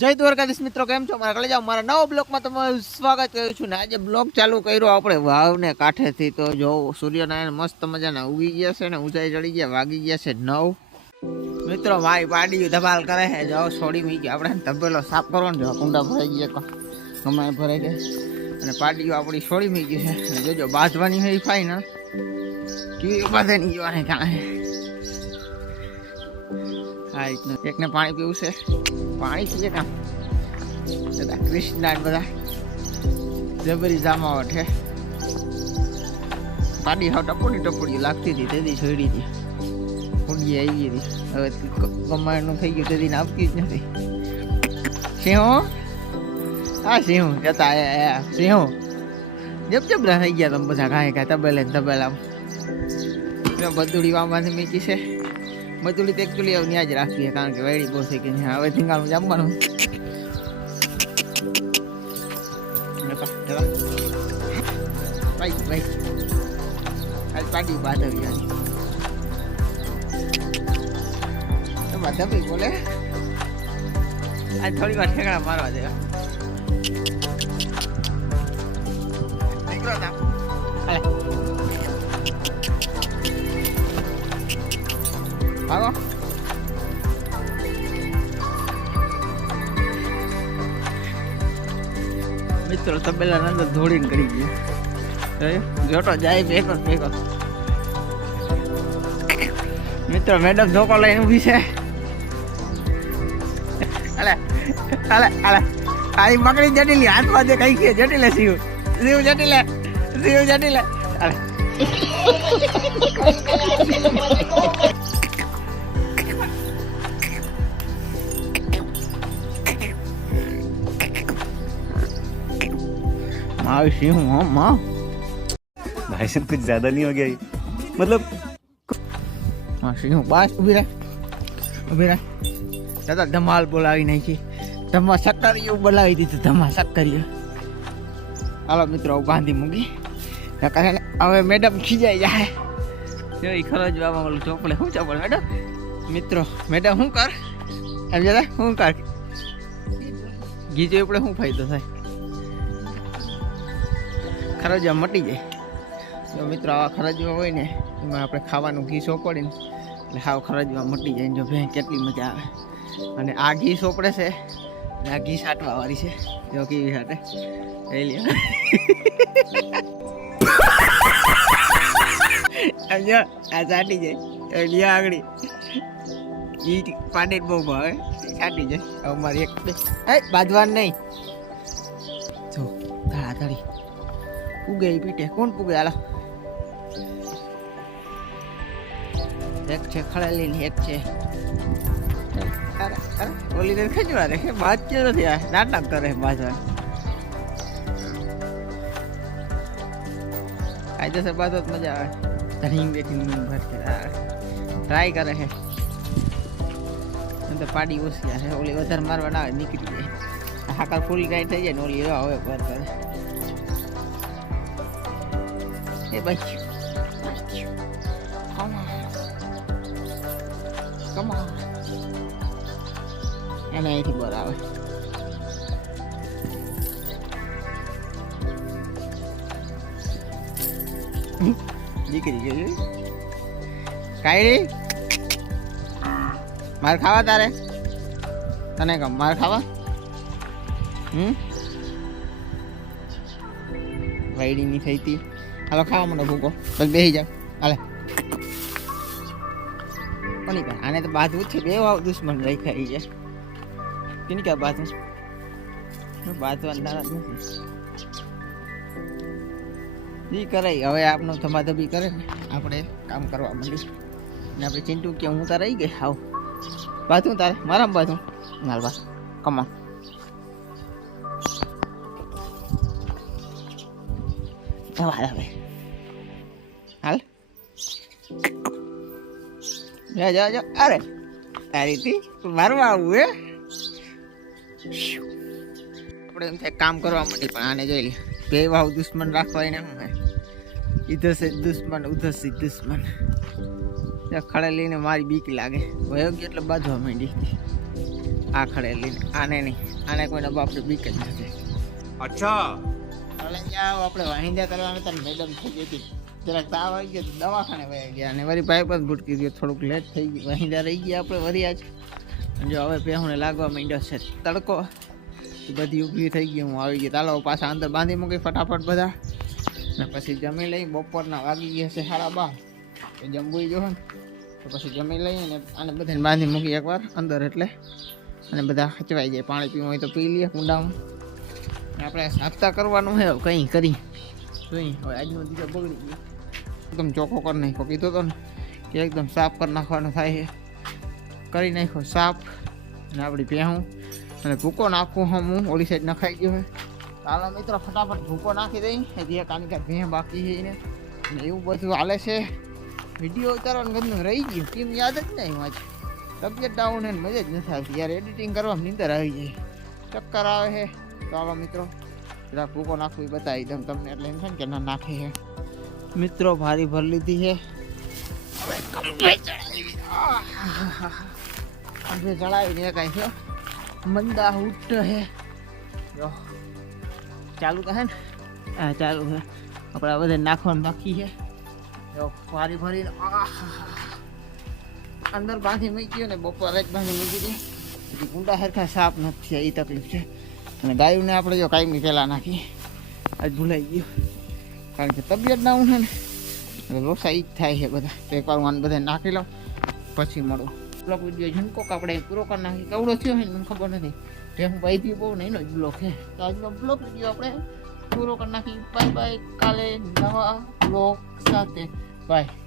જય દ્વારકાધીશ મિત્રો, કેમ છો? મારા કલેજા મારા નવા બ્લોકમાં તમારું સ્વાગત કરું છું ને આજે બ્લોક ચાલુ કર્યો. આપણે વાવને કાંઠેથી તો જો સૂર્યનારાયણ મસ્ત મજાના ઉગી ગયા છે ને, ઊંચાઈ ચડી ગયા, વાગી ગયા છે નવ. મિત્રો, મારી પાડી ધમાલ કરે છે. જો છોડી મૂકી આપણે તબેલો સાફ કરો ને જો કુંડા ભરાઈ ગયા ગમે એ ભરાઈ ગયા. અને પાડીઓ આપણી છોડી મૂકી છે. જોજો, બાંધવાની હોય ફાઈ ને કેવી બાંધે નહીં જોવાની કાંઈ. હા રીતનું એકને પાણી પીવું છે પાણી પીએ કામ બધા કૃષ્ણા બધા જબરી જામાવટ હે પાડી હાવ ટપોડી ટપોડી લાગતી હતી તેથી છોડી હતી ઊંડી આવી ગઈ હતી હવે કમાણનું થઈ ગયું તેથી આપતી જ નથી સિંહો હા સિંહ જતા સિંહો જબ જબરા થઈ ગયા તમે બધા કાંઈ કાંઈ તબેલે તબેલા બધું વામાંથી મીકી છે મજૂરી તો એકચુલી હવે ત્યાં જ રાખીએ કારણ કે વેડી બહુ થઈ કે ત્યાં હવે ધીંગાણું જમવાનું. આજ પાટી તો બાંધવી બોલે. આજ થોડી વાર ઠેકાણા મારવા દે મિત્રો તબેલા અંદર ધોડીને કરી ગયું જોટો જાય ભેગો ભેગો. મિત્રો, મેડમ ધોકો લઈને ઊભી છે. અલે અલે અલે આઈ પકડી જટીલી હાથમાં જે કઈ કે જટીલે શિવ. શિવ જટીલે શિવ જટીલે. લે મારી સિંહ હો માં भाई साहब कुछ ज्यादा नहीं हो गया ये मतलब હા સિંહ બસ ઊભી રહે ઊભી રહે દાદા ધમાલ બોલાવી નાખી ધમા સક્કરિયું બોલાવી દીધું ધમા સક્કરિયું હાલો મિત્રો હું બાંધી મૂકી નકર એને હવે મેડમ ખીજાઈ જાય જો એ ખરજવામાં ઓલું ચોપડે શું ચોપડે મેડમ મિત્રો મેડમ શું કર એમ જરા શું કર ગીજો આપણે શું ફાયદો થાય ખરજવા મટી જાય. જો મિત્રો આવા ખરજવા હોય ને, એમાં આપણે ખાવાનું ઘી સોપડીને, એટલે હાવ ખરજવા મટી જાય જો ભેં કેટલી મજા આવે. અને આ ઘી સોપડે છે, અને આ ઘી સાટવા વાળી છે. જો કેવી સાથે. એ લ્યો. આ સાટી જાય. લ્યો આગળ. ઘી પાણી બહુ ભાવે. સાટી જાય. અમારી એક બાજવાન નહીં. જો તાળા તાળી પૂગે પીટે. કોણ પૂગે? હાલો. એક છે ખળેલી એક છે. અરે અરે, ઓલી ને ખજવા રે બાજ્યો નથી આ? નાટક કરે બાજવા કાયદેસર બાજુ જ મજા આવે. ધણીંગ બેઠી ભર ટ્રાય કરે. છે. તો પાડી ઓછી છે. ઓલી વધારે મારવા ના આવે, નીકળી જાય. હાકર ફૂલ ગાય થઈ જાય ને ઓલી એવા હવે ભર કરે એ ભાઈ Come on. Come on. એને અહીંથી બોલાવે દીકરી ગઈ કાયડી માર ખાવા તારે તને કમ માર ખાવા હમ વાયડી ની થઈ હતી. હાલો, ખાવા માંડો ભૂકો. બસ બેસી જાવ હાલે. કોની કા આને તો બાજુ છે. બે વાવ દુશ્મન રાખ્યા છે. કેની કા બાજુ બાજુ અંધાર નથી. ઈ કરે હવે આપનો ધમાધમી કરે આપણે કામ કરવા માંડી ને આપણે ચિંટુ કે હું તારે આવી ગઈ? આવ બાજુ તારે? મારા બાજુ માર બા કમા જવા હવે હાલ જા જા જા અરે આ રીતે મારવા આવું હે આપણે એમ થાય કામ કરવા માંડી પણ આને જોઈ લે બે વાવ દુશ્મન રાખવા એને હું ઇધર સે દુશ્મન ઉધર સે દુશ્મન ખડે લઈને મારી બીક લાગે વયો એટલે બાંધવા માંડી આ ખડે લઈને આને નહીં આને કોઈના બાપને બીક જ નથી અચ્છા આપણે વાહિંદા કરવાના તને મેડમ થઈ ગઈ હતી. જરાક તાવ આવી ગયો દવાખાને વયા ગયા અને વળી પાઇપ ભૂટકી ગયો. થોડુંક લેટ થઈ ગયું. વાહિંદા રહી ગયા આપણે વરી જો હવે પહેુને લાગવા માંડ્યો છે તડકો. બધી ઊભી થઈ ગઈ. હું આવી ગઈ ચાલો, પાછા અંદર બાંધી મૂકી ફટાફટ બધા. ને પછી જમી લઈ બપોરના વાગી ગયા છે સાડા બાર. તો જમવું જો ને. તો પછી જમી લઈ અને આને બધાને બાંધી મૂકી એકવાર અંદર એટલે. અને બધા ખચવાઈ જાય. પાણી પીવું હોય તો પી લઈએ કુંડામાં. ને આપણે સાફતા કરવાનું છે કંઈ કરી. જોઈ, હવે આજનો દિવસ બગડી ગયો. એકદમ ચોખ્ખો કરી નાખ્યો. કીધો તો ને કે એકદમ સાફ કરી નાખવાનો થાય છે. કરી નાખ્યો સાફ. અને આપણી ભેહું. અને ભૂકો નાખું હું ઓલી સાઈડ નખાઈ ગયો હોય ચાલો મિત્રો, ફટાફટ ભૂકો નાખી દઈ. જે કારણ કે ભેહ બાકી છે એને. અને એવું બધું હાલે છે. વીડિયો ઉતારવાનું બધું રહી ગયું. કેમ યાદ જ નહીં આજે. તબિયત ડાઉન છે ને મજા જ નથી આવતી. યાર એડિટિંગ કરવામાં નીંદર આવી જાય. ચક્કર આવે છે. ચાલો મિત્રો. જરા ભૂકો નાખવું એ બતાવી દઉં તમને એટલે એમ છે ને કે ના નાખે છે મિત્રો ભારી ભર લીધી છે ચડાવીને કાંઈ છે મંદા ઉઠ હે. ચાલુ કહે ને? હા, ચાલુ આપણે બધા નાખવાનું બાકી છે જો, ભારી ભરીને. અંદર બાંધી મૂકી ગયો ને બપોરે જ બાંધી મૂકી હતી ગુંડા સરખા સાફ નથી એ તકલીફ છે. અને ગાયુંને આપણે જો કાયમી પહેલાં નાખી આજ ભૂલાઈ ગયું. કારણ કે તબિયત ના ઉઠે ને લોસા જ થાય છે બધા. એકવાર આને બધા નાખી લઉં, પછી મળું. બ્લોક વીડિયો ઝનકો આપણે પૂરો કરી નાખી કવડો થયો હોય મને ખબર નથી. તે હું બાઈથી બહુ નહીં નો જ બ્લોક છે. તો આજનો બ્લોક વીડિયો આપણે પૂરો કરી નાખી બાય બાય, કાલે નવા બ્લોક સાથે. બાય.